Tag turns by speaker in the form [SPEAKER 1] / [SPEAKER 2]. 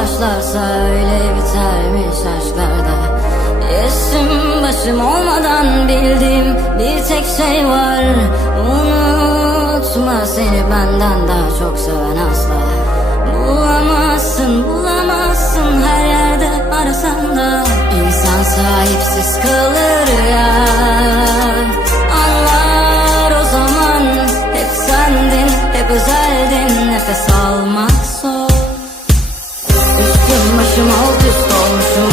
[SPEAKER 1] başlarsa öyle bitermiş aşklarda Esim başım olmadan bildiğim bir tek şey var. Unutma seni benden daha çok seven asla. Bulamazsın bulamazsın her yerde arasan da. İnsan sahipsiz kalır. Oldest ocean